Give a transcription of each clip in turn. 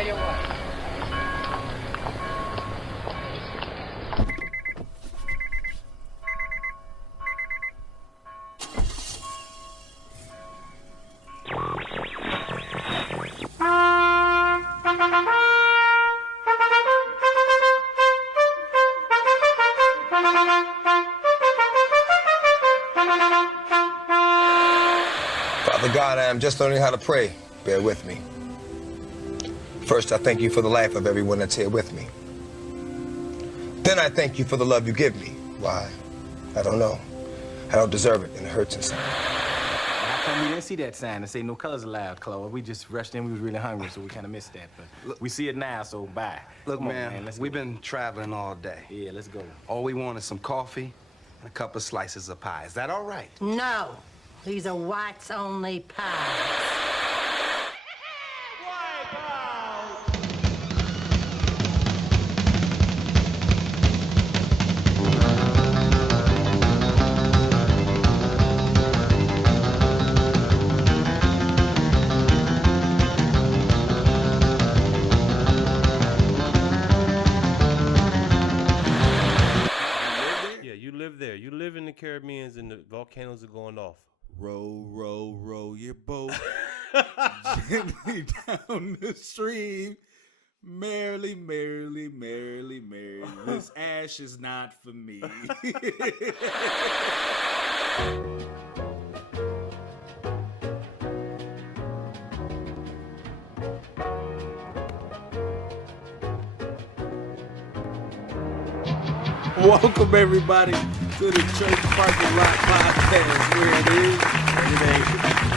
tell you what. Father God, I am just learning how to pray. Bear with me. First, I thank you for the life of everyone that's here with me. Then I thank you for the love you give me. Why? I don't know. I don't deserve it, and it hurts inside. How come we didn't see that sign that say no colors allowed, Chloe? We just rushed in. We was really hungry, so we kind of missed that. But we see it now, so bye. Look, Come on, man, let's we've go. been traveling all day. Yeah, let's go. All we want is some coffee and a couple of slices of pie. Is that all right? No, these are whites-only pies. Yeah, you live there. You live in the Caribbean and the volcanoes are going off. Row, row, row your boat gently down the stream. Merrily, merrily, merrily, merrily. This ash is not for me. Welcome everybody to the Church Parking Lot Podcast, where it is. It ain't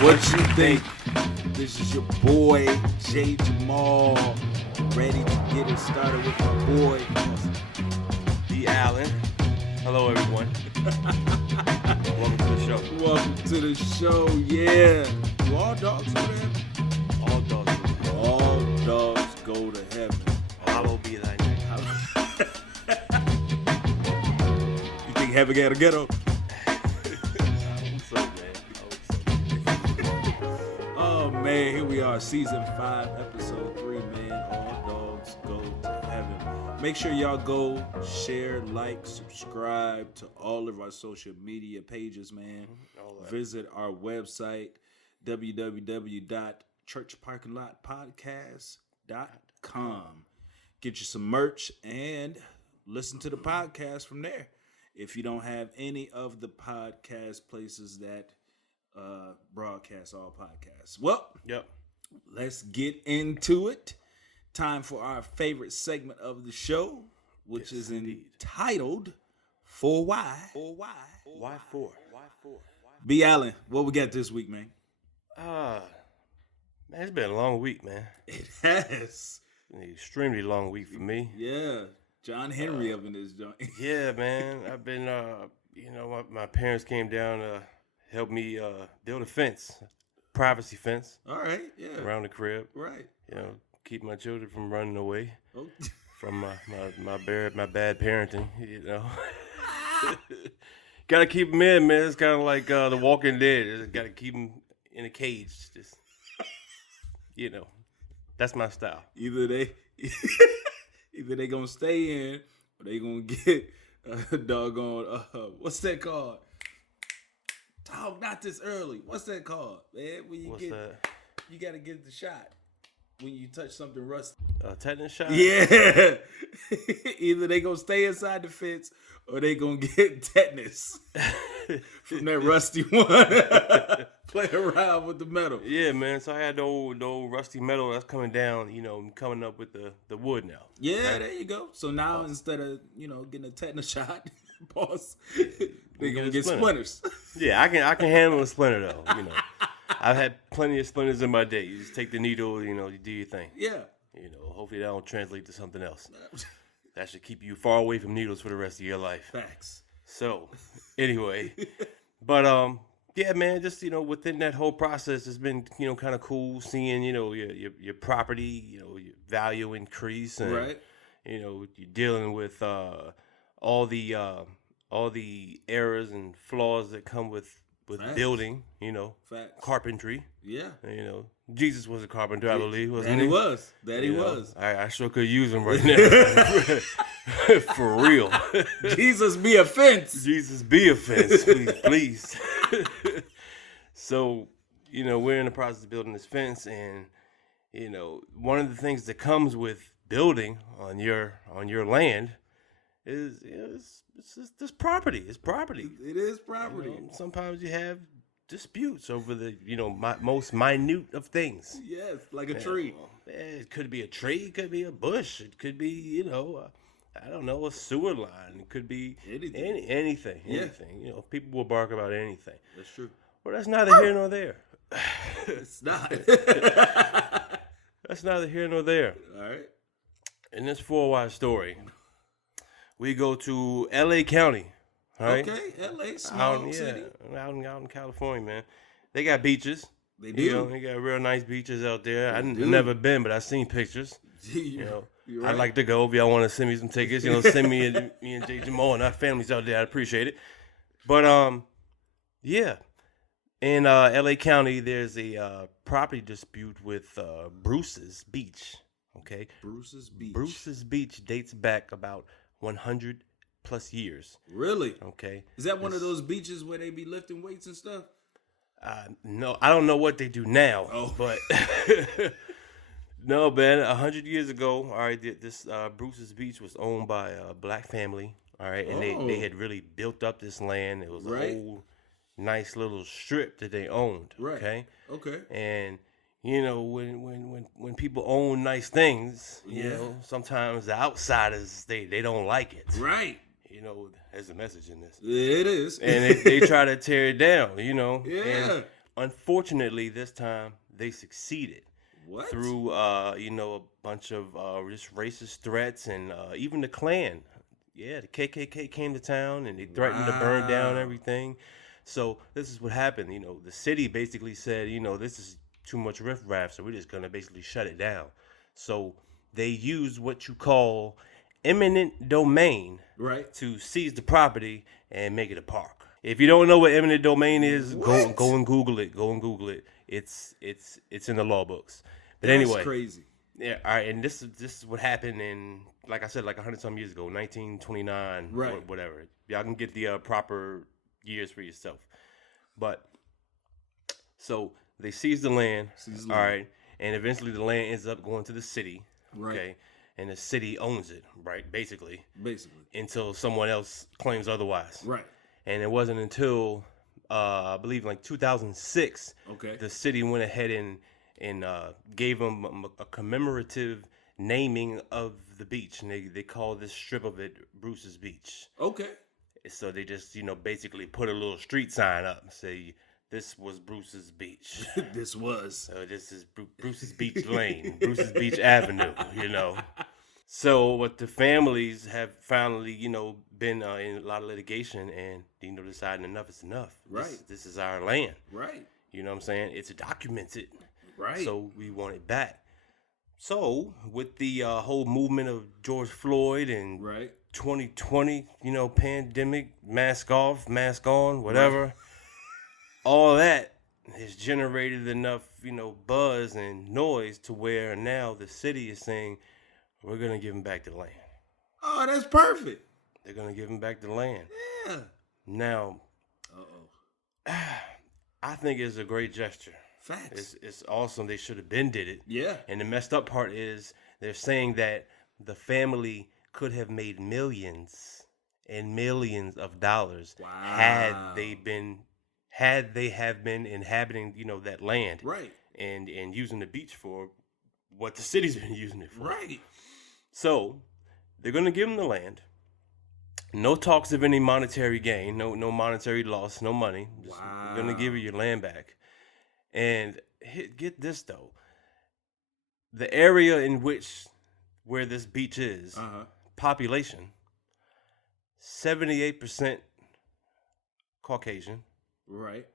what you think. This is your boy J Jamaal, ready to get it started with my boy D. Allen. Hello, everyone. Welcome to the show. Welcome to the show. Yeah, do all dogs go to heaven? All dogs. All dogs go to heaven. Hallowed be thy name. You think heaven got a ghetto? Oh man, here we are, season 5, episode 3, man. All dogs go to heaven. Make sure y'all go share, like, subscribe to all of our social media pages, man. Visit our website, www.churchparkinglotpodcast.com. Get you some merch and listen to the podcast from there. If you don't have any of the podcast places that broadcast all podcasts. Well, Yep. let's get into it. Time for our favorite segment of the show, which is entitled For Why. Why for? B. Allen, what we got this week, man? Man, it's been a long week, man. It has. An extremely long week for me. Yeah. John Henry up in this joint. Yeah, man. I've been, my parents came down to help me build a fence, privacy fence. All right, yeah. Around the crib. Right. You know, keep my children from running away Oh. from my bad parenting, you know. Gotta keep them in, man. It's kind of like The Walking Dead. Just gotta keep them in a cage. Just, you know, that's my style. Either they gonna stay in or they gonna get a doggone what's that called? Dog, not this early. What's that called, man? When you What's get that? you gotta get the shot when you touch something rusty. Tetanus shot? Yeah. Either they gonna stay inside the fence or they gonna get tetanus from that rusty one. Play around with the metal. Yeah, man. So I had the old rusty metal that's coming down, you know, coming up with the wood now. Yeah, there you go. So now instead of, getting a tetanus shot, boss, they gonna get splinters. Yeah, I can handle a splinter though, you know. I've had plenty of splinters in my day. You just take the needle, you do your thing. Yeah. You know, hopefully that don't translate to something else. That should keep you far away from needles for the rest of your life. Facts. So, anyway, but yeah, man, just within that whole process, it's been kind of cool seeing your property, your value increase, and Right. you're dealing with all the errors and flaws that come with with building, Facts. carpentry. Yeah. Jesus was a carpenter, I believe, wasn't That he? he was. That he was. I sure could use him right now. For real. Jesus be a fence. Jesus be a fence, please. So, we're in the process of building this fence, and one of the things that comes with building on your land is it's just this property. It's property. It is property. Sometimes you have disputes over the most minute of things. Yes, like a tree. It could be a tree, it could be a bush, it could be I don't know, a sewer line. It could be anything. People will bark about anything. That's true. Well, that's neither here nor there. It's not. That's neither here nor there. All right. In this 4-wide story, we go to L.A. County. All right? Okay, L.A. small city. Out in California, man. They got beaches. They do. They got real nice beaches out there. I've never been, but I've seen pictures. Right. I'd like to go. If y'all want to send me some tickets, send me and Jay Jamaal and our families out there. I'd appreciate it. But yeah. In L.A. County, there's a property dispute with Bruce's Beach. Okay. Bruce's Beach. Bruce's Beach dates back about 100 plus years. Really? Okay. Is that one of those beaches where they be lifting weights and stuff? No, I don't know what they do now. Oh. But no, man. 100 years ago, all right, this Bruce's Beach was owned by a black family. All right, and they had really built up this land. It was a whole nice little strip that they owned. Right. Okay. And when people own nice things, sometimes the outsiders they don't like it. Right. There's a message in this. It is. And they try to tear it down. Yeah. And unfortunately, this time they succeeded. What? Through a bunch of just racist threats and even the Klan. Yeah, the KKK came to town and they threatened to burn down everything. So this is what happened. The city basically said, this is too much riffraff, so we're just gonna basically shut it down. So they used what you call eminent domain, to seize the property and make it a park. If you don't know what eminent domain is, go and Google it. Go and Google it. It's in the law books. But anyway, that's crazy. Yeah, all right, and this is what happened in, like I said, like 100-some years ago, 1929, or whatever. Y'all can get the proper years for yourself. But so they seized the land, all right, and eventually the land ends up going to the city, okay, and the city owns it, right, basically, until someone else claims otherwise, right. And it wasn't until I believe like 2006, the city went ahead and gave them a commemorative naming of the beach, and they call this strip of it Bruce's Beach. Okay. So they just, basically put a little street sign up and say, this was Bruce's Beach. This was. This is Bruce's Beach Lane, Bruce's Beach Avenue, So what the families have finally, been in a lot of litigation and, deciding enough is enough. Right. This is our land. Right. You know what I'm saying? It's documented. Right. So we want it back. So with the whole movement of George Floyd and 2020, pandemic, mask off, mask on, whatever, all that has generated enough, buzz and noise to where now the city is saying, we're going to give them back the land. Oh, that's perfect. They're going to give them back the land. Yeah. Now, I think it's a great gesture. Facts. It's awesome. They should have been did it. Yeah. And the messed up part is they're saying that the family could have made millions and millions of dollars had they have been inhabiting, that land. Right. And using the beach for what the city's been using it for. Right. So they're gonna give them the land. No talks of any monetary gain, no monetary loss, no money. Just gonna give you your land back. And get this though, the area in where this beach is, population, 78% Caucasian. Right.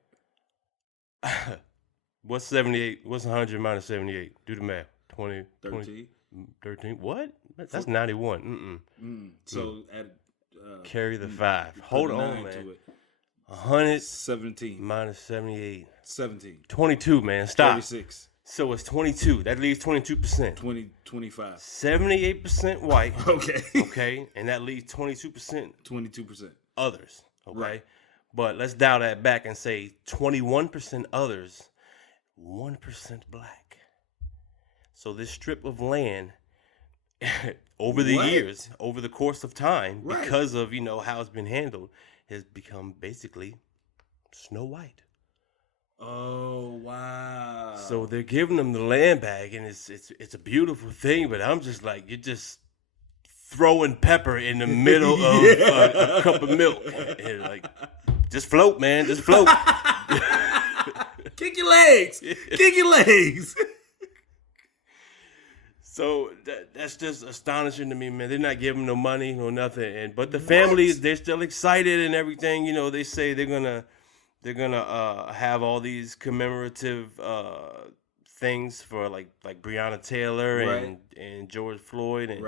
What's 78? What's 100 minus 78? Do the math. 20, 13. 13. What? That's 91. So add carry the 5. Hold on, man. 100 17. minus 78. 17. 22, man. Stop. 36. So it's 22. That leaves 22%. 20. 25. 78% white. Okay. Okay. And that leaves 22% 22%. others. Okay. Right. But let's dial that back and say 21% others, 1% black. So this strip of land over the What? years, over the course of time, Right. because of, how it's been handled, has become basically Snow White. Oh, wow. So they're giving them the land back, and it's a beautiful thing. But I'm just like, you're just throwing pepper in the middle of a cup of milk, and like, just float, man, just float. Kick your legs. Kick your legs. So that's just astonishing to me, man. They're not giving no money, no nothing, but the families, they're still excited and everything. They say they're gonna have all these commemorative things for like Breonna Taylor and George Floyd and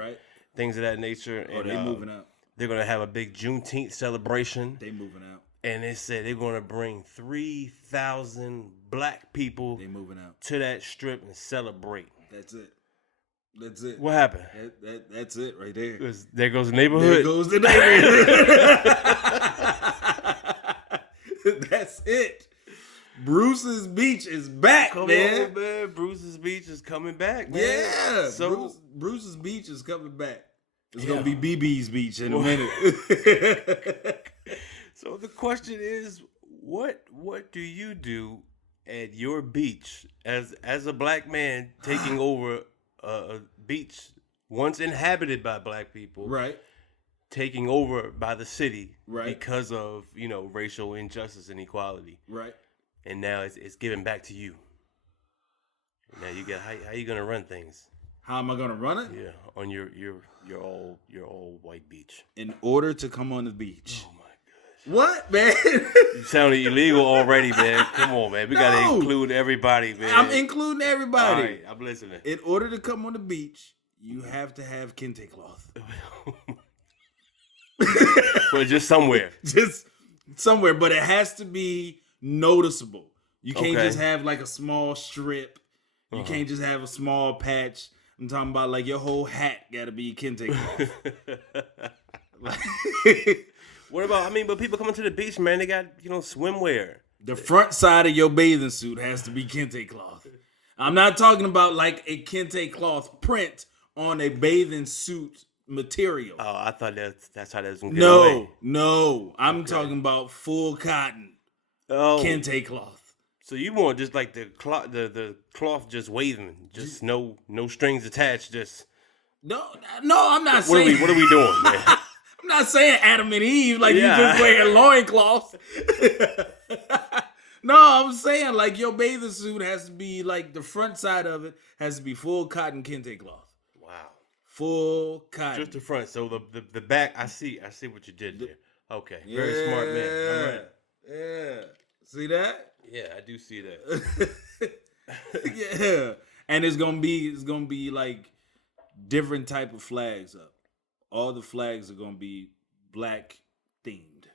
things of that nature. Oh, and they moving out. They're gonna have a big Juneteenth celebration. They moving out. And they said they're gonna bring 3,000 black people They moving out. to that strip and celebrate. That's it. That's it. What happened? That's it right there. 'Cause there goes the neighborhood. There goes the neighborhood. That's it. Bruce's Beach is back, Come man. on, man. Bruce's Beach is coming back, man. Yeah. So Bruce's Beach is coming back. It's Yeah. gonna be BB's Beach in a Well- minute. So the question is, what do you do at your beach as a black man taking over a beach once inhabited by black people, Right. taking over by the city, Right. because of racial injustice and equality, Right. and now it's given back to you. Now you got how you gonna run things? How am I gonna run it? Yeah, on your all white beach. In order to come on the beach. Oh my gosh. What, man? You sounded illegal already, man. Come on, man. We gotta No. include everybody, man. I'm including everybody. All right, I'm listening. In order to come on the beach, you have to have kente cloth. Well, just somewhere. Just somewhere, but it has to be noticeable. You can't Okay. just have like a small strip. You can't just have a small patch. I'm talking about like your whole hat got to be kente cloth. What about? But people coming to the beach, man. They got swimwear. The front side of your bathing suit has to be kente cloth. I'm not talking about like a kente cloth print on a bathing suit material. Oh, I thought that's how that was gonna get away. No. I'm talking about full cotton Oh, kente cloth. so you want just like the cloth just waving, just no strings attached. Just No, I'm not what saying. are we doing, man? I'm not saying Adam and Eve like Yeah. you just wearing loincloths. No, I'm saying like your bathing suit has to be like the front side of it has to be full cotton kente cloth. Wow, Full cotton. just the front. So the back, I see what you did there. Okay, very smart man. All right. Yeah. See that? Yeah, I do see that. Yeah. And it's gonna be like different type of flags up. All the flags are gonna be black themed.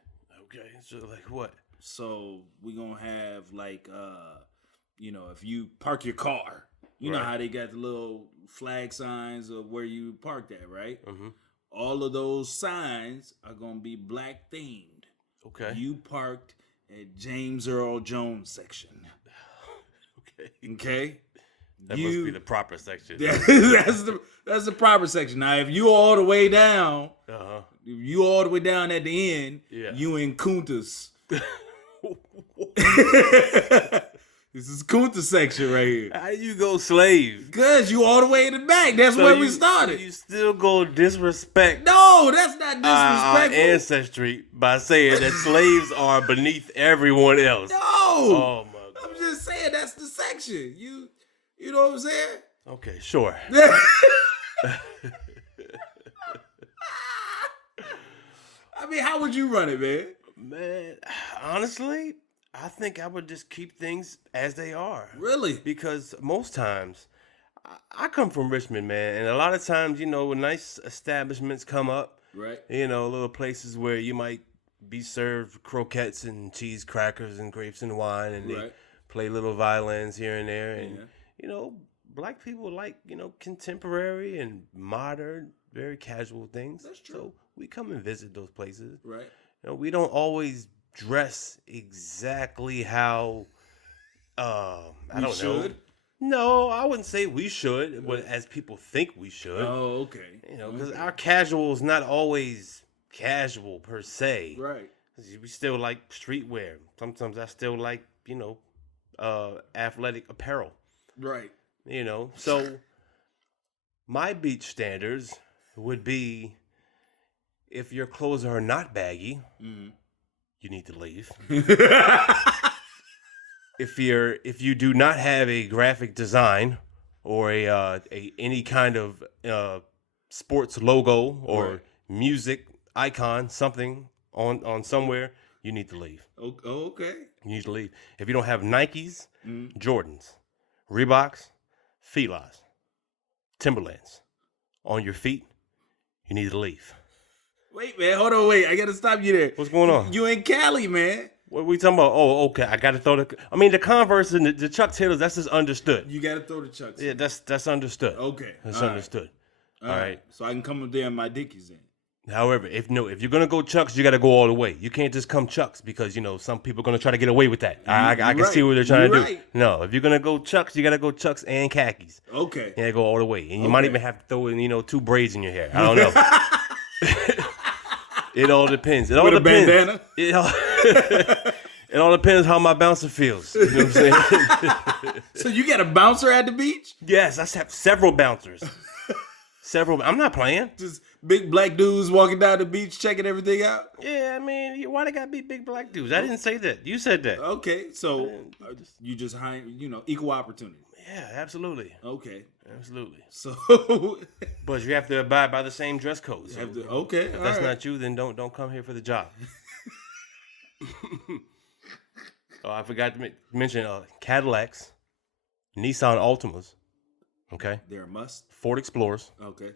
Okay, so like what? So we're gonna have like if you park your car, you know Right. how they got the little flag signs of where you parked at, right? Mm-hmm. All of those signs are gonna be black themed. Okay. You parked at James Earl Jones section. Okay. Okay? That must be the proper section. that's the proper section. Now if you all the way down, Uh-huh. if you all the way down at the end, Yeah. you in Kuntas. This is Kunta section right here. How do you go slave? Cause you all the way in the back. That's where we started. So you still go disrespect No, that's not our disrespectful. ancestry by saying that slaves are beneath everyone else. No. Oh my God. I'm just saying that's the section. You know what I'm saying? Okay, sure. I mean, how would you run it, man? Man, honestly, I think I would just keep things as they are. Really? Because most times, I come from Richmond, man, and a lot of times, when nice establishments come up, Right. little places where you might be served croquettes and cheese crackers and grapes and wine, and they Right. play little violins here and there. And, Yeah. you know, black people like, you know, contemporary and modern, very casual things. That's true. So we come and visit those places. Right. You know, we don't always dress exactly how, I We don't know. should? No, I wouldn't say we should, but as people think we should. Oh, okay. You know, because Okay. our casual is not always casual per se. Right. 'Cause we still like streetwear. Sometimes I still like, you know, athletic apparel. Right. You know, so my beach standards would be if your clothes are not baggy, you need to leave. If you do not have a graphic design or a any kind of sports logo or Right. music icon, something on somewhere, you need to leave. Oh, okay. You need to leave. If you don't have Nikes, Jordans, Reeboks, Filas, Timberlands on your feet, you need to leave. Wait, man. Hold on. Wait. I gotta stop you there. What's going on? You in Cali, man. What are we talking about? Oh, okay. I got to throw the Converse and the Chuck Taylors. That's just understood. You gotta throw the chucks. Yeah, that's understood. Okay. That's All right. understood. All All right. right. So I can come up there in my Dickies then. However, if you're gonna go Chucks, you got to go all the way. You can't just come Chucks because some people are gonna try to get away with that. I can right. see what they're trying to You're do. right. No, if you're gonna go Chucks, you got to go Chucks and khakis. Okay. You gotta go all the way, and you might Okay. even have to throw in 2 braids in your hair. I don't know. It all depends. It all With a depends. bandana? It all depends how my bouncer feels. You know what I'm saying? So you got a bouncer at the beach? Yes, I have several bouncers. I'm not playing. Just big black dudes walking down the beach checking everything out? Yeah, I mean, why they gotta be big black dudes? I didn't say that. You said that. Okay. So you just hire, equal opportunity. Yeah, absolutely. Okay. Absolutely. So But you have to abide by the same dress code. So okay. if all that's right. not you, then don't come here for the job. Oh, I forgot to mention Cadillacs, Nissan Altimas, okay, They're a must. Ford Explorers, Okay.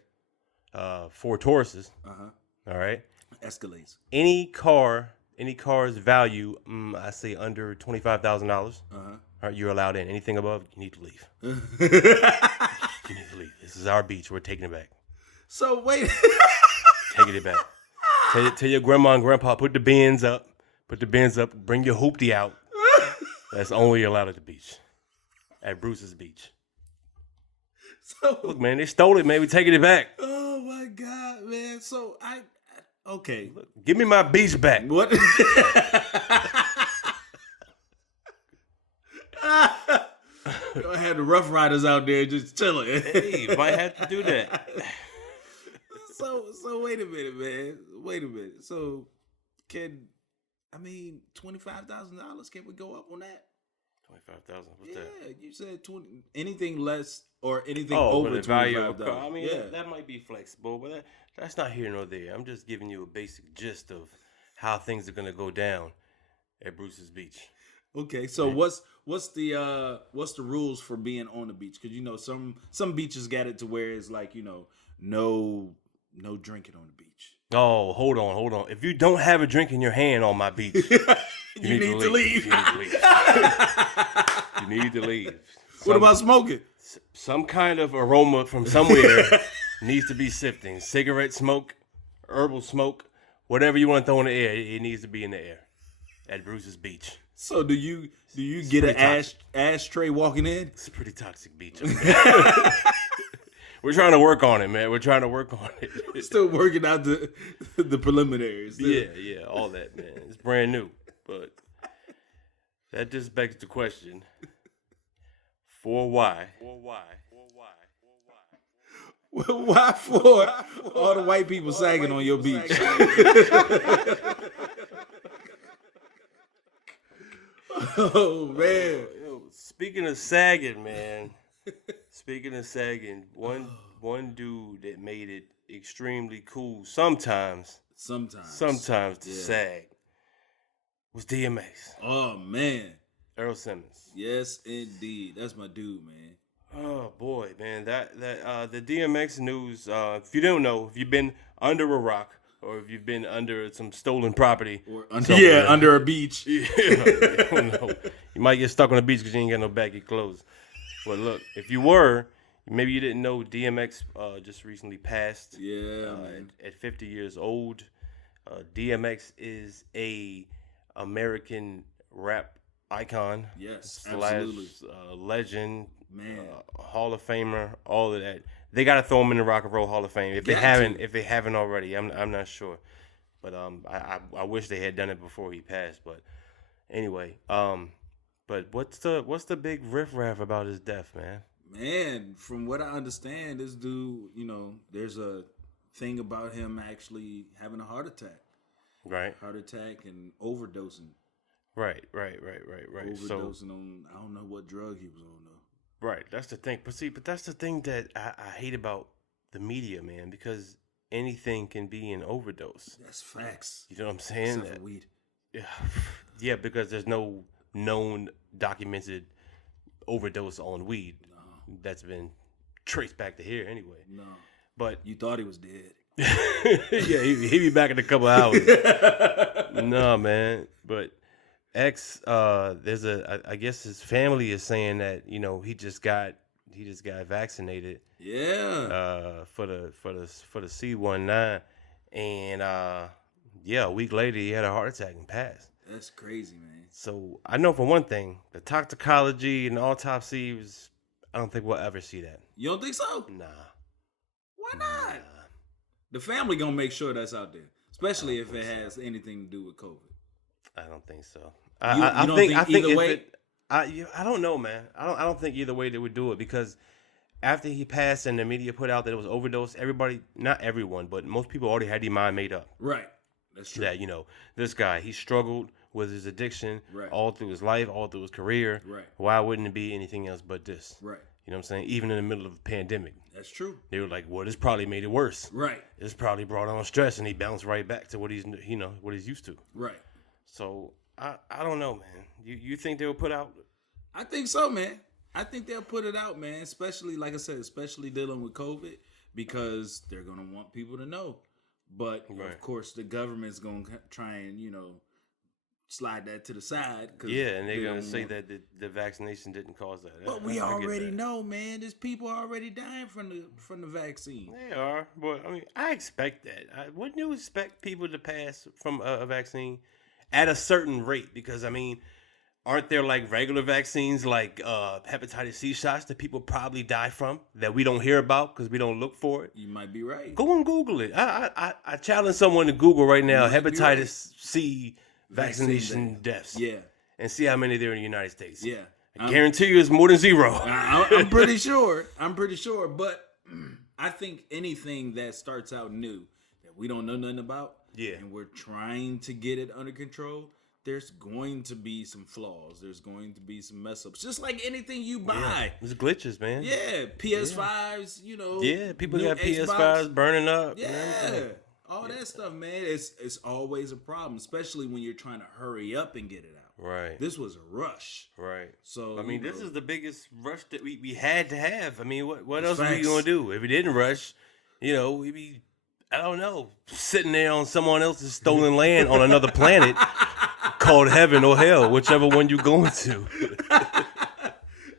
Ford Tauruses, Uh-huh. all right. Escalades. Any car's value, I say under $25,000. Uh-huh. All right, you're allowed in. Anything above, you need to leave. You need to leave. This is our beach. We're taking it back. So wait. Taking it back. Tell your grandma and grandpa, put the bins up. Put the bins up. Bring your hoopty out. That's only allowed at the beach. At Bruce's Beach. So Look, man, they stole it, man. We taking it back. oh my God, man. So okay. Give me my beach back. What? I had the Rough Riders out there just chilling. Hey, you might have to do that. So wait a minute, man. Wait a minute. So $25,000? Can we go up on that? 25,000. What's Yeah, that? you said 20. Anything less or anything Oh, over for the value of a 25,000. car. I mean, yeah. that might be flexible, but that's not here nor there. I'm just giving you a basic gist of how things are gonna go down at Bruce's Beach. Okay, so what's the rules for being on the beach? Because some beaches got it to where it's like no drinking on the beach. Oh, hold on. If you don't have a drink in your hand on my beach, You need to leave. You need to leave. You need to leave. What about smoking? Some kind of aroma from somewhere needs to be sifting. Cigarette smoke, herbal smoke, whatever you want to throw in the air, it needs to be in the air at Bruce's Beach. So do you get an pretty ashtray walking in? It's a pretty toxic beach. We're trying to work on it, man. We're trying to work on it. Still working out the preliminaries. Yeah, all that, man. It's brand new. But that just begs the question, for why? Why for all the white people sagging on your beach? Oh man. Yo, speaking of sagging, man. One dude that made it extremely cool sometimes to sag was DMX. Oh man. Earl Simmons. Yes, indeed. That's my dude, man. Oh boy, man, that the DMX news. If you don't know, if you've been under a rock, or if you've been under some stolen property. Or under a beach. Yeah, you don't know. You might get stuck on the beach because you ain't got no baggy clothes. But look, if you were, maybe you didn't know DMX just recently passed. Yeah, man. At 50 years old. DMX is a American rap icon. Yes, slash, absolutely. Legend, Man. Hall of Famer, all of that. They gotta throw him in the Rock and Roll Hall of Fame if they haven't already. I'm not sure, but I wish they had done it before he passed. But anyway, but what's the big riffraff about his death, man? Man, from what I understand, this dude, there's a thing about him actually having a heart attack. Right. Heart attack and overdosing. Right. Overdosing on, I don't know what drug he was on though. Right, that's the thing. But that's the thing that I hate about the media, man, because anything can be an overdose. That's facts. You know what I'm saying? Except for weed. Yeah, because there's no known documented overdose on weed that's been traced back to here anyway. No. But you thought he was dead. Yeah, he'll be back in a couple hours. No, man. But X, I guess his family is saying that he just got vaccinated. Yeah. For the C19, and a week later he had a heart attack and passed. That's crazy, man. So I know for one thing, the toxicology and autopsy I don't think we'll ever see that. You don't think so? Nah. Why not? Nah. The family gonna make sure that's out there, especially if it has anything to do with COVID. I don't think so. I think either way. I don't know, man. I don't think either way they would do it, because after he passed and the media put out that it was overdose, everybody, not everyone, but most people already had their mind made up. Right. That's true. That this guy, he struggled with his addiction all through his life, all through his career. Right. Why wouldn't it be anything else but this? Right. You know what I'm saying? Even in the middle of a pandemic. That's true. They were like, well, this probably made it worse. Right. This probably brought on stress, and he bounced right back to what he's used to. Right. So I don't know, man. You think they'll put out? I think so, man. I think they'll put it out, man. Especially, like I said, especially dealing with COVID, because they're gonna want people to know. But of course, the government's gonna try and slide that to the side. And they're gonna say that the vaccination didn't cause that. But we already know, man. There's people already dying from the vaccine. They are, but I mean, I expect that. Wouldn't you expect people to pass from a vaccine at a certain rate? Because I mean, aren't there like regular vaccines like hepatitis C shots that people probably die from that we don't hear about because we don't look for it? You might be right. Go and Google it. I challenge someone to Google right now hepatitis C vaccination deaths. Yeah. And see how many there are in the United States. Yeah. I guarantee you it's more than zero. I'm pretty sure. But I think anything that starts out new that we don't know nothing about, and we're trying to get it under control, there's going to be some flaws. There's going to be some mess ups. Just like anything you buy. Yeah. There's glitches, man. Yeah. PS5s, Yeah, people got Xbox. PS5s burning up. Yeah. All that stuff, man. It's always a problem, especially when you're trying to hurry up and get it out. Right. This was a rush. Right. So I mean, this is the biggest rush that we had to have. I mean, what else facts. are we gonna do if we didn't rush? We'd be, I don't know, sitting there on someone else's stolen land on another planet called heaven or hell, whichever one you're going to.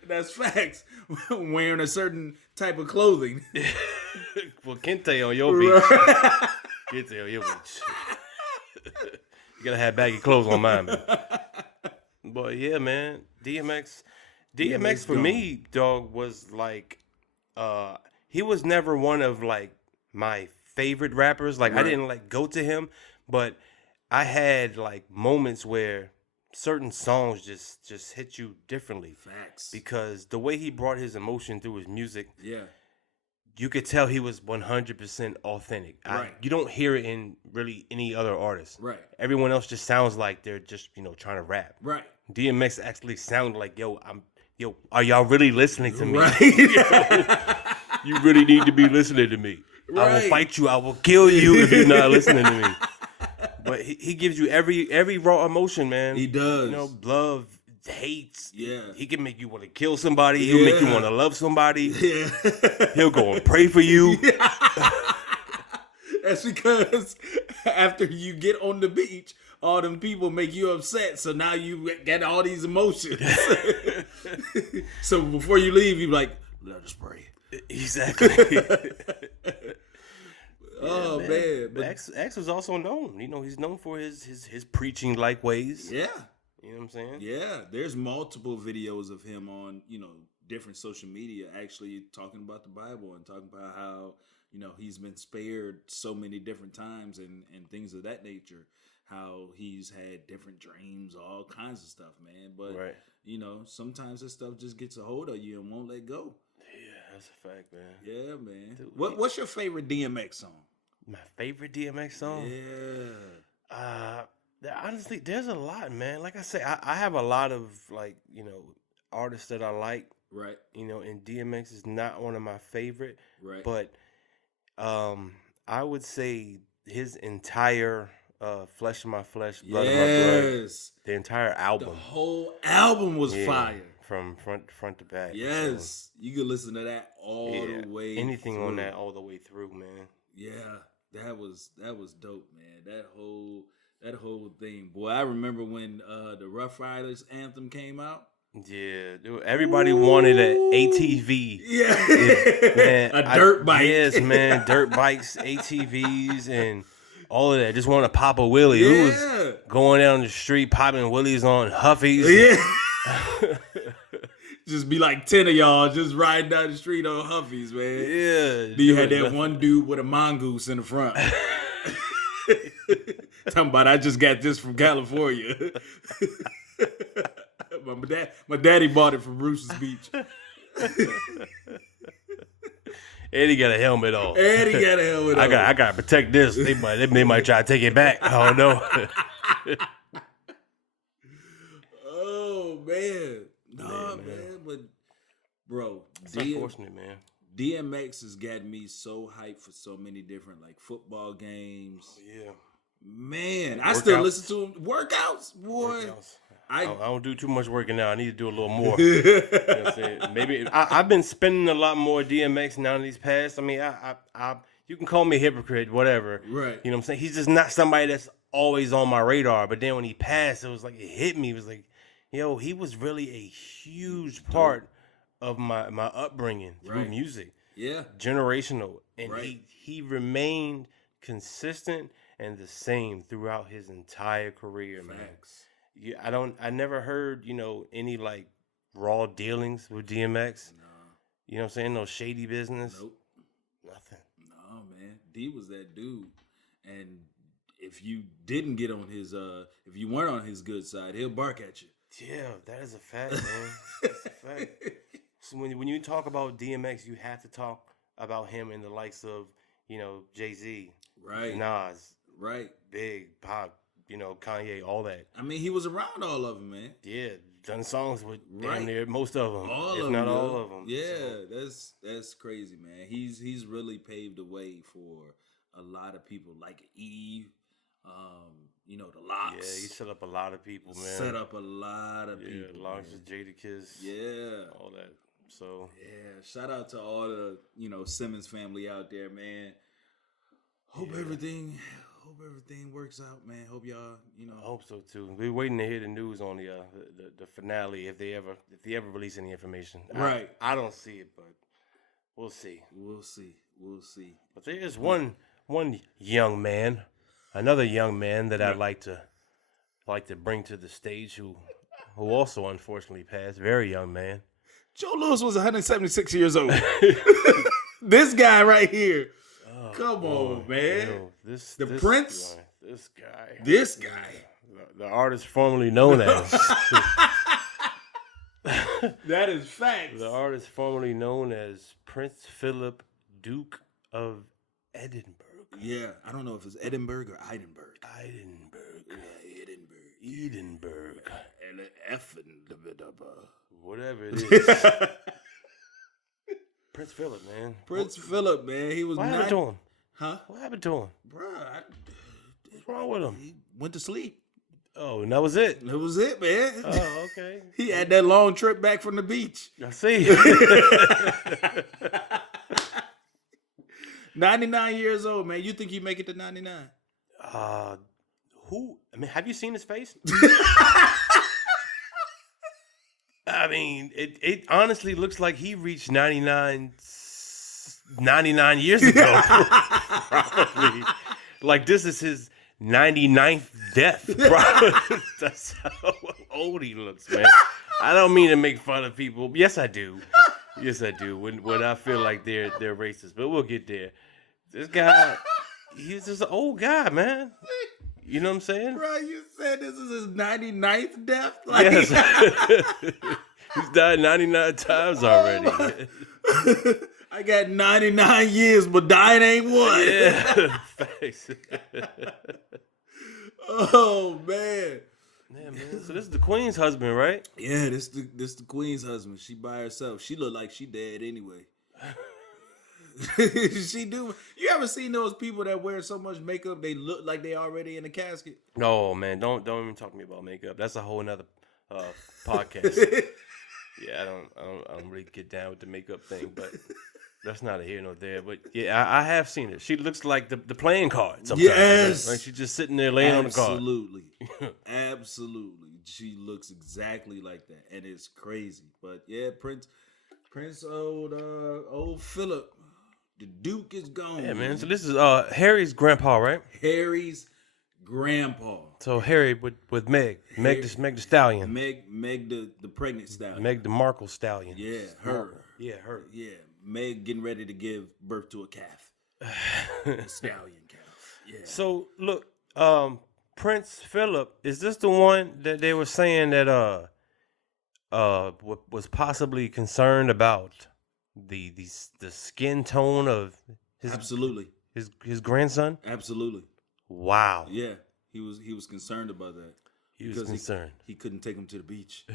That's facts. Wearing a certain type of clothing. Well, Kente on your beach. Kente on your beach. You gotta have baggy clothes on mine, man. But yeah, man, DMX for me, dog, was like, he was never one of like my favorite rappers. Like I didn't like go to him, but I had like moments where certain songs just hit you differently. Facts. Because the way he brought his emotion through his music, you could tell he was 100% authentic. Right. You don't hear it in really any other artist. Right. Everyone else just sounds like they're just, trying to rap. Right. DMX actually sounded like, yo, are y'all really listening to me? Right. You really need to be listening to me. Right. I will fight you. I will kill you if you're not listening to me. But he gives you every raw emotion, man. He does. Love, hates. Yeah. He can make you want to kill somebody. He'll make you want to love somebody. Yeah. He'll go and pray for you. That's because after you get on the beach, all them people make you upset. So now you get all these emotions. So before you leave, you like, let us pray. Exactly. Oh man. But X was also known. You know, he's known for his preaching like ways. Yeah. You know what I'm saying? Yeah. There's multiple videos of him on, different social media actually talking about the Bible and talking about how, he's been spared so many different times and things of that nature. How he's had different dreams, all kinds of stuff, man. But, right. Sometimes this stuff just gets a hold of you and won't let go. Yeah, that's a fact, man. Yeah, man. Dude, what's your favorite DMX song? My favorite DMX song? Yeah. Honestly, there's a lot, man. Like I say, I have a lot of, artists that I like. Right. And DMX is not one of my favorite. Right. But I would say his entire Flesh of My Flesh, Blood of My Blood, the entire album. The whole album was fire. From front to back. Yes. You could listen to that all the way anything through. on that all the way through, man. Yeah. That was dope, man. That whole thing. Boy, I remember when the Rough Riders anthem came out. Yeah, dude, everybody wanted an ATV. Yeah, man, a dirt bike. Yes, man, dirt bikes, ATVs, and all of that. Just want to pop a wheelie. Who was going down the street popping wheelies on Huffies? Yeah. Just be like 10 of y'all just riding down the street on Huffies, man. Yeah. Then you had that one dude with a mongoose in the front. Talking about, I just got this from California. My daddy bought it from Bruce's Beach. Eddie got a helmet on. I gotta protect this. They might try to take it back. I don't know. Oh man. No, man. But bro, it's unfortunate, man. DMX has got me so hyped for so many different football games. Oh, yeah. Man, I still listen to him. Workouts, boy. I don't do too much working now. I need to do a little more. You know what I'm saying? Maybe I've been spending a lot more DMX now in these past. I mean, I you can call me a hypocrite, whatever. Right. You know what I'm saying? He's just not somebody that's always on my radar. But then when he passed, it was like it hit me. It was like, yo, he was really a huge part of my upbringing through music. Yeah. Generational. And he remained consistent and the same throughout his entire career, man. Yeah, I never heard, any raw dealings with DMX. No. You know what I'm saying? No shady business. Nope. Nothing. No, man. D was that dude. And if you didn't get on his if you weren't on his good side, he'll bark at you. Yeah, that is a fact, man. That's a fact. So when you talk about DMX, you have to talk about him in the likes of, Jay-Z, right, Nas, right, Big, Pop, Kanye, all that. I mean, he was around all of them, man. Yeah, done songs with damn near most of them, if not all of them. Yeah, so. That's crazy, man. He's really paved the way for a lot of people like Eve, the Locks. Yeah, he set up a lot of people, man. Set up a lot of people. Yeah, Locks, Jadakiss. Yeah, all that. So yeah, shout out to all the Simmons family out there, man. Hope everything works out, man. Hope y'all, I hope so too. We're waiting to hear the news on the finale if they ever release any information. Right. I don't see it, but we'll see. We'll see. But there is one young man, another young man that I'd like to bring to the stage who also unfortunately passed. Very young man. Joe Louis was 176 years old. This guy right here. Oh, come on, man. The Prince. This guy. The artist formerly known as. That is facts. The artist formerly known as Prince Phillip, Duke of Edinburgh. Yeah, I don't know if it's Edinburgh or Edinburgh. Edinburgh. And an F in the whatever it is. Prince Phillip, man. Phillip, man. He was what happened to him? Huh? What happened to him? Bruh, what's wrong with him? He went to sleep. Oh, and that was it? That was it, man. Oh, okay. He had that long trip back from the beach. I see. 99 years old, man. You think he make it to 99? Who? I mean, have you seen his face? I mean, it honestly looks like he reached 99 years ago. Probably. Like, this is his 99th death. Probably. That's how old he looks, man. I don't mean to make fun of people. Yes, I do. Yes, I do. When I feel like they're racist. But we'll get there. This guy, he's just an old guy, man. You know what I'm saying? Bro, you said this is his 99th death? Like, Yes. He's died 99 times already. I got 99 years, but dying ain't one. Yeah. Facts. Oh, man. Yeah, man. So this is the queen's husband, right? Yeah, this the queen's husband. She by herself. She look like she dead anyway. She do. You ever seen those people that wear so much makeup they look like they already in a casket? No, man. Don't even talk to me about makeup. That's a whole nother podcast. Yeah, I don't really get down with the makeup thing, but that's not a here nor there. But yeah, I have seen it. She looks like the playing card sometimes. Yes. Like she's just sitting there laying on the card. Absolutely. Absolutely. She looks exactly like that. And it's crazy. But yeah, Prince old Philip. The Duke is gone. Yeah, man. So this is Harry's grandpa, right? Harry's grandpa. So Harry with Meg. Meg the stallion. Meg the pregnant stallion. Meg the Markle stallion. Yeah, her. Yeah, her. Yeah. Meg getting ready to give birth to a calf. A stallion calf. Yeah. So look, Prince Phillip, is this the one that they were saying that was possibly concerned about the skin tone of his Absolutely. his grandson? Absolutely. Wow. Yeah. He was concerned about that. He was Because concerned. He couldn't take him to the beach.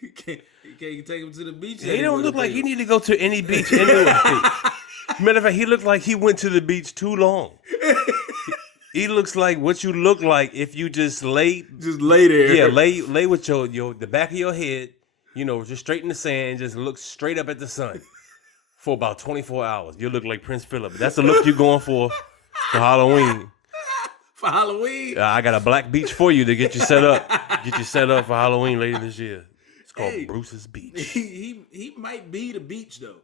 He can't take him to the beach. He don't look like he need to go to any beach anyway. Matter of fact, he looked like he went to the beach too long. He looks like what you look like if you just lay there. Yeah, lay with your the back of your head, just straight in the sand and just look straight up at the sun for about 24 hours. You look like Prince Phillip. That's the look you're going for Halloween. For Halloween? I got a black beach for you to get you set up. Get you set up for Halloween later this year. It's called Bruce's Beach. He might be the beach though.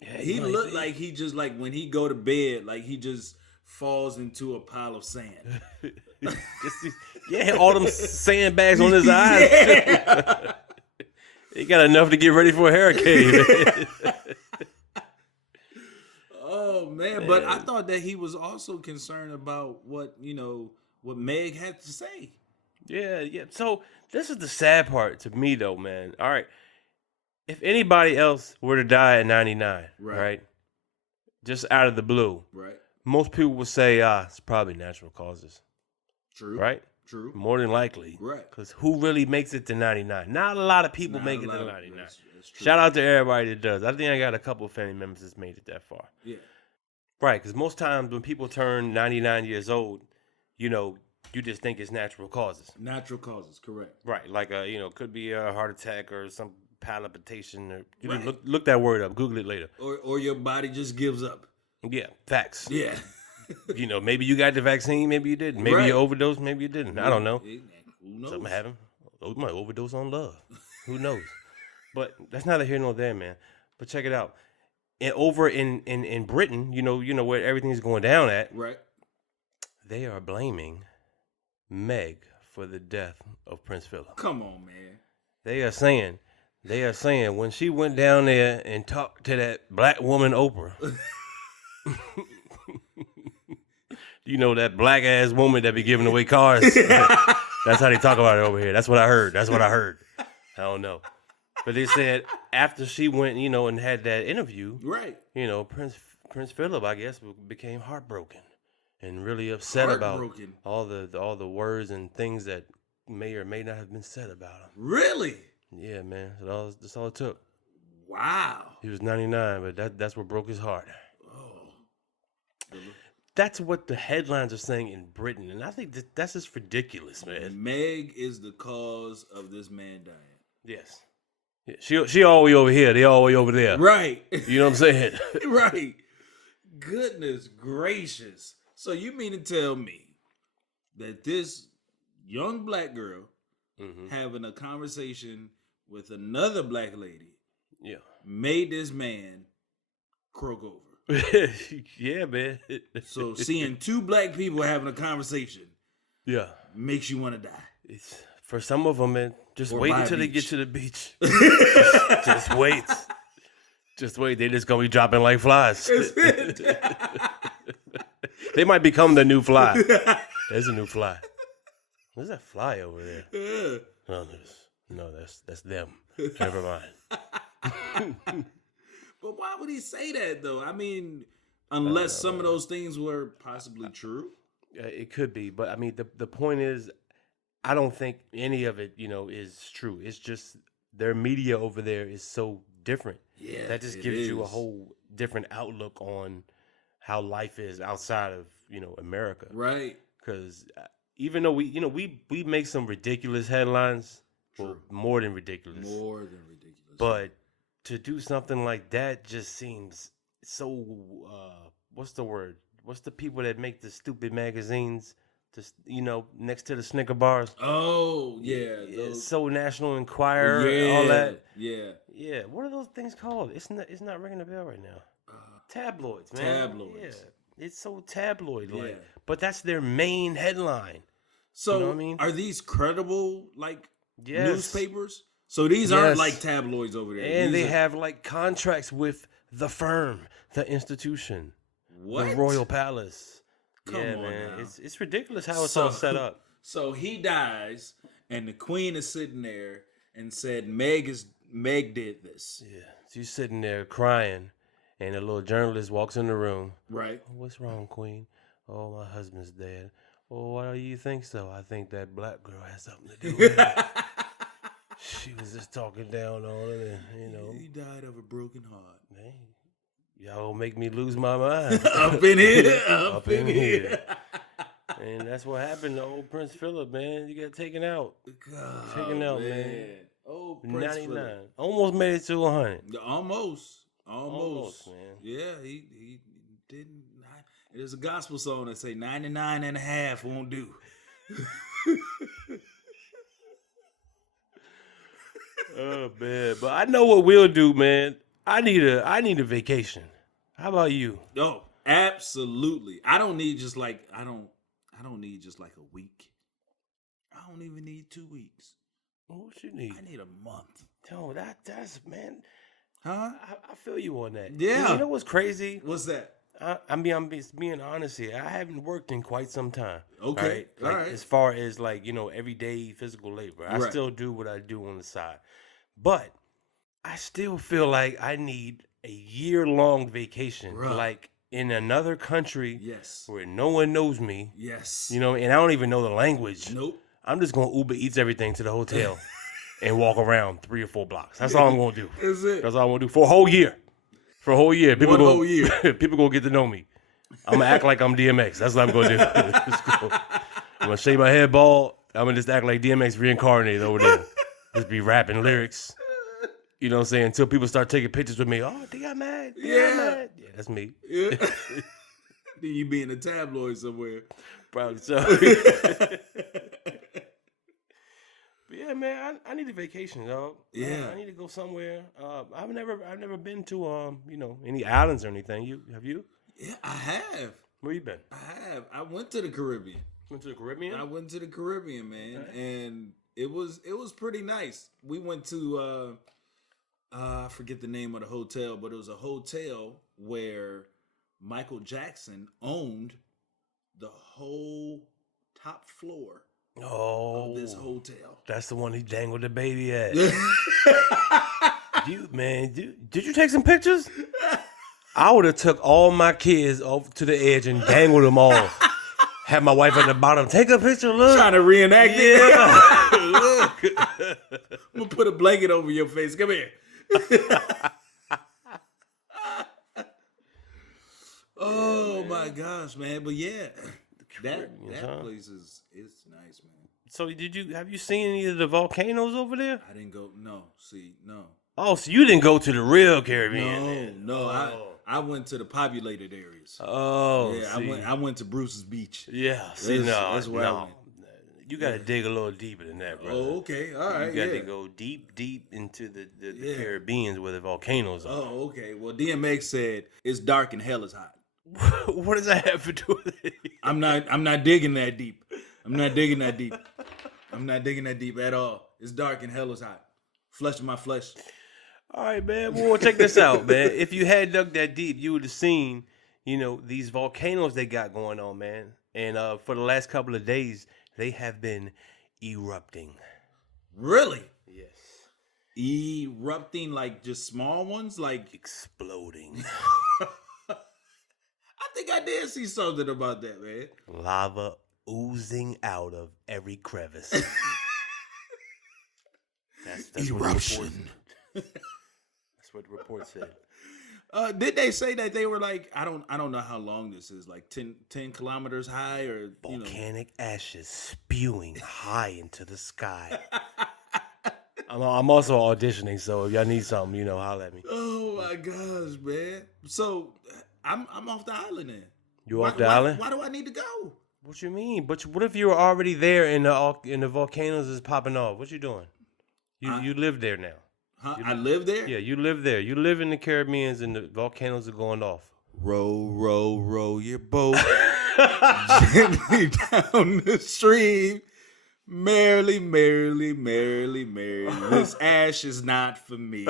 Yeah, he look like he just like when he go to bed, like he just falls into a pile of sand. Yeah, all them sandbags on his eyes. Yeah. He got enough to get ready for a hurricane, man. Oh man, but I thought that he was also concerned about what Meg had to say. Yeah. So this is the sad part to me, though, man. All right, if anybody else were to die at 99, right, just out of the blue, right, most people would say, it's probably natural causes. True. Right. True. More than likely. Right. Because who really makes it to 99? Not a lot of people make it to 99. That's true. Shout out to everybody that does. I think I got a couple of family members that's made it that far. Yeah. Right, because most times when people turn 99 years old, you just think it's natural causes. Natural causes, correct. Right, like could be a heart attack or some palpitation or look that word up, Google it later. Or your body just gives up. Yeah, facts. Yeah. Maybe you got the vaccine, maybe you didn't. Maybe you overdosed, maybe you didn't. I don't know. Who knows? Something happened. You might overdose on love. Who knows? But that's neither here nor there, man. But check it out. And over in Britain, where everything's going down at, right? They are blaming Meg for the death of Prince Phillip. Come on, man. They are saying when she went down there and talked to that black woman Oprah. That black ass woman that be giving away cars. That's how they talk about it over here. That's what I heard. I don't know. But they said after she went, and had that interview, right? Prince Phillip, I guess, became heartbroken and really upset about all the words and things that may or may not have been said about him. Really? Yeah, man. That's all it took. Wow. He was 99, but that's what broke his heart. Oh. That's what the headlines are saying in Britain, and I think that's just ridiculous, man. Meg is the cause of this man dying. Yes. Yeah, she all the way over here. They all the way over there. Right. You know what I'm saying? Right. Goodness gracious. So you mean to tell me that this young black girl having a conversation with another black lady Yeah. made this man croak over? Yeah, man. So seeing two black people having a conversation Yeah. makes you want to die. It's for some of them, man. Just Or wait by a until they get beach. to the beach. just wait. Just wait. They just gonna be dropping like flies. They might become the new fly. There's a new fly. Where's that fly over there? Yeah. No, that's them. Never mind. But why would he say that though? I mean, unless some of those things were possibly true. It could be, but I mean, the point is, I don't think any of it, is true. It's just their media over there is so different. Yeah, that just it gives you a is. whole different outlook on how life is outside of America. Right. Because even though we make some ridiculous headlines, well, more than ridiculous. More than ridiculous. But to do something like that just seems so. What's the word? What's the people that make the stupid magazines? Just next to the Snicker bars. Oh yeah, It's so National Enquirer, and all that. Yeah. Yeah, what are those things called? It's not ringing a bell right now. Tabloids, man. Tabloids. Yeah, it's so tabloid like. Yeah. But that's their main headline. So You know what I mean? are these credible Yes. newspapers? So these aren't Yes. like tabloids over there. And These they are- have like contracts with the firm, the institution, what? the Royal Palace. Come yeah, on man. now. It's ridiculous how it's all set up. So he dies, and the queen is sitting there and said, Meg did this. Yeah. She's sitting there crying, and a little journalist walks in the room. Right. "Oh, what's wrong, Queen? Oh, my husband's dead. Oh, why do you think so? I think that black girl has something to do with it. She was just talking down on him, and He died of a broken heart. hey, y'all make me lose my mind. Up in here. Up in here. And that's what happened to old Prince Phillip, man. You got taken out. God, Taken out, man. Oh, Prince 99. Phillip. Almost made it to 100. Almost, man. Yeah, he didn't. There's a gospel song that say 99 and a half won't do. Oh man, but I know what we'll do, man. I need a vacation. How about you? No, absolutely. I don't need just like I don't need just like a week. I don't even need 2 weeks. What you need? I need a month. Oh, that's man. Huh? I feel you on that. Yeah. You know what's crazy? What's that? I'm being honest here. I haven't worked in quite some time. Okay. Right? All right. As far as everyday physical labor, I Right. still do what I do on the side, but I still feel like I need a year-long vacation, Bruh. like in another country Yes. where no one knows me. Yes. And I don't even know the language. Nope. I'm just gonna Uber Eats everything to the hotel and walk around 3 or 4 blocks. That's all I'm gonna do. Is it? That's all I'm gonna do for a whole year. For a whole year. One whole year. People gonna get to know me. I'm gonna act like I'm DMX. That's what I'm gonna do. It's cool. I'm gonna shave my head bald. I'm gonna just act like DMX reincarnated over there. Just be rapping lyrics. You know what I'm saying? Until people start taking pictures with me. Oh, D.I. Mad. Yeah. Mad. Yeah, that's me. Yeah. Then you be in a tabloid somewhere. Probably so. But yeah, man, I need a vacation, dog. Yeah. I need to go somewhere. I've never been to any islands or anything. Have you? Yeah, I have. Where you been? I have. I went to the Caribbean. Went to the Caribbean? I went to the Caribbean, man, and it was pretty nice. We went to I forget the name of the hotel, but it was a hotel where Michael Jackson owned the whole top floor Oh, of this hotel. that's the one he dangled the baby at. Did you take some pictures? I would have took all my kids off to the edge and dangled them all. Had my wife at the bottom. Take a picture, look. Trying to reenact it. Yeah. Look. I'm gonna put a blanket over your face. Come here. Oh my gosh, man! But yeah, that huh? place is nice, man. So have you seen any of the volcanoes over there? I didn't go. No, see, no. Oh, so you didn't go to the real Caribbean? No. I went to the populated areas. Oh, yeah, see. I went to Bruce's Beach. Yeah, see, That's where I no. went. You got to dig a little deeper than that, brother. Oh, okay, all right. You got to go deep into the Caribbean where the volcanoes are. Oh, okay. Well, DMX said it's dark and hell is hot. What does that have to do with it? I'm not digging that deep. I'm not digging that deep. I'm not digging that deep at all. It's dark and hell is hot. Flesh of my flesh. All right, man. Well, check this out, man. If you had dug that deep, you would have seen, these volcanoes they got going on, man. And for the last couple of days, they have been erupting. Really? Yes. Erupting like just small ones? Like Exploding. I think I did see something about that, man. Lava oozing out of every crevice. That's Eruption. That's what the report said. Did they say that they were like, I don't know how long this is, like 10 kilometers high or Volcanic ashes spewing high into the sky. I'm also auditioning, so if y'all need something, holler at me. Oh my gosh, man. So I'm off the island then. You off the island? Why do I need to go? What you mean? But what if you were already there and the volcanoes is popping off? What you doing? You live there now. Huh? I live there? Yeah, you live there. You live in the Caribbean and the volcanoes are going off. Row, row, row your boat gently down the stream. Merrily, merrily, merrily, merrily. This ash is not for me.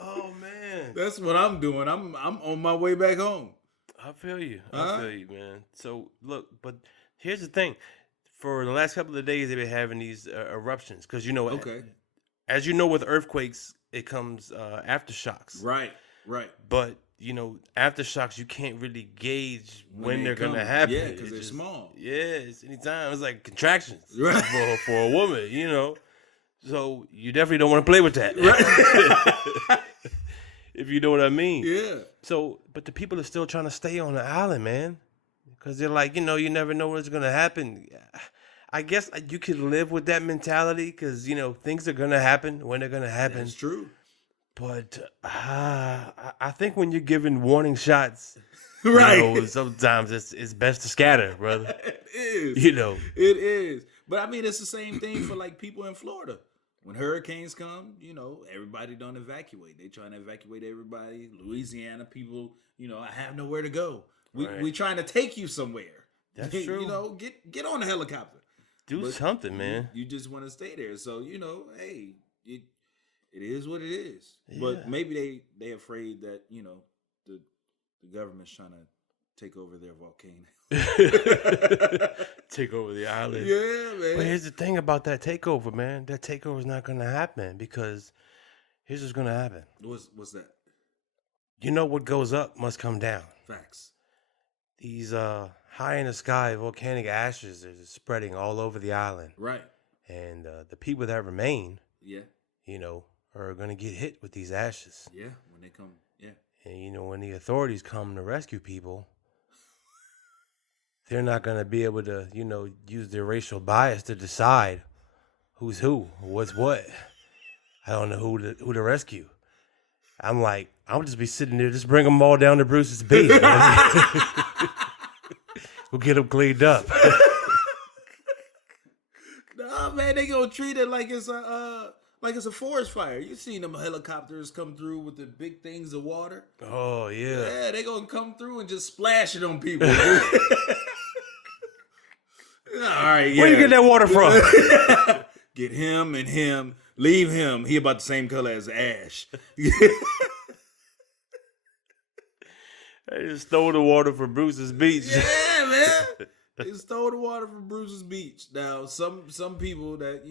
Oh man, That's what I'm doing. I'm on my way back home. I feel you. I feel you, man. So look, but here's the thing. For the last couple of days, they've been having these eruptions because Okay. as you know, with earthquakes, it comes aftershocks. Right. But aftershocks, you can't really gauge when they they're gonna come. happen. Yeah, 'cause It's they're just- small. Yeah, it's anytime. It's like contractions Right. for a woman, So you definitely don't want to play with that. Right. If you know what I mean. Yeah. So, but the people are still trying to stay on the island, man. Because they're like, you never know what's going to happen. I guess you could live with that mentality because, things are going to happen when they're going to happen. That's true. But I think when you're given warning shots, Right. sometimes it's best to scatter, brother. It is. It is. But I mean, it's the same thing for like people in Florida. When hurricanes come, everybody don't evacuate. They trying to evacuate everybody. Louisiana people, I have nowhere to go. We trying to take you somewhere. That's true. Get on a helicopter. Do something, man. You just want to stay there. So, hey, it is what it is. Yeah. But maybe they afraid that, the government's trying to take over their volcano. Take over the island. Yeah, man. But here's the thing about that takeover, man. That takeover is not going to happen because here's what's going to happen. What's that? What goes up must come down. Facts. These high in the sky volcanic ashes are just spreading all over the island. Right. And the people that remain, Yeah. are going to get hit with these ashes. Yeah, when they come. Yeah. And when the authorities come to rescue people, they're not going to be able to, use their racial bias to decide who's who, what's what. I don't know who to rescue. I'm like, I'll just be sitting there, just bring them all down to Bruce's Beach. We'll get them cleaned up. No, man, they gonna treat it like it's a forest fire. You seen them helicopters come through with the big things of water? Oh yeah. Yeah, they gonna come through and just splash it on people. All right, yeah. Where you get that water from? Get him and him. Leave him. He about the same color as ash. They just stole the water from Bruce's Beach. Yeah, man. They stole the water from Bruce's Beach. Now, some people that,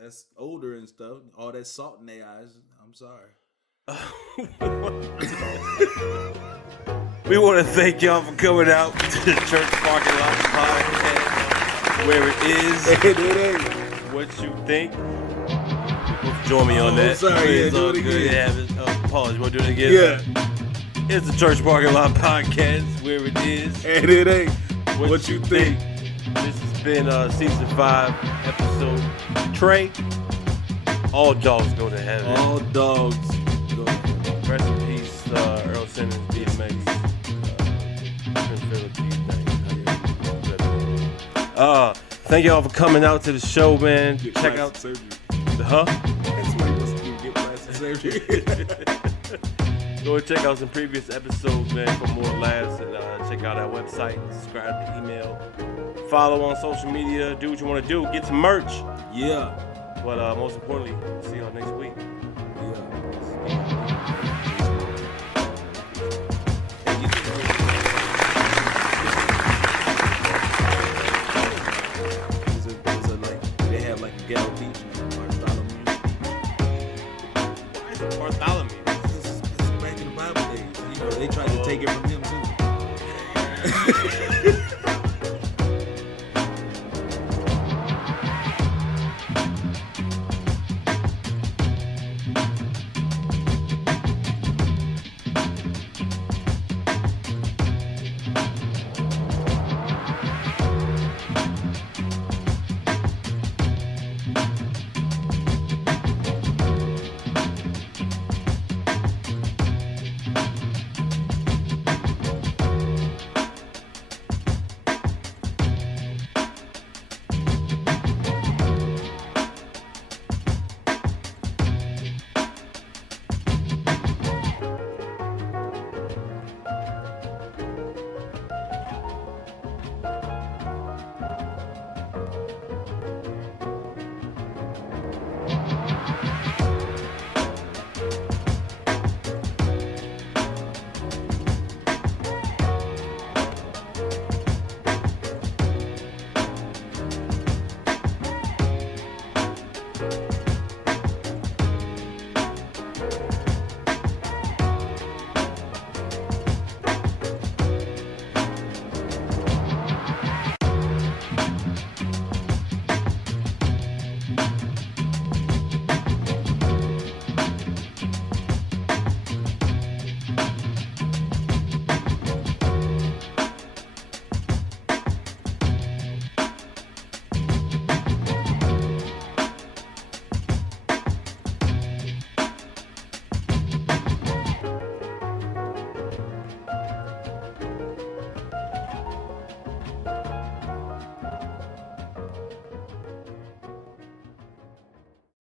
that's older and stuff, all that salt in their eyes, I'm sorry. We want to thank y'all for coming out to the Church Parking Lot Podcast, where it is. What you think? Join me on that. Sorry, do it again. Yeah, pause. You want to do it again? Yeah. It's the Church Parking Lot Podcast, where it is. And it ain't. What you think? This has been season 5, episode Trey. All dogs go to heaven. All dogs go to heaven. Rest in peace, Earl Simmons, DMX, Prince Phillip. Thank y'all for coming out to the show, man. Get Check plastic out surgery. Huh? Somebody must get plastic surgery. Go and check out some previous episodes, man, for more laughs, and check out our website, subscribe to email, follow on social media, do what you want to do, get some merch. Yeah. But most importantly, see y'all next week.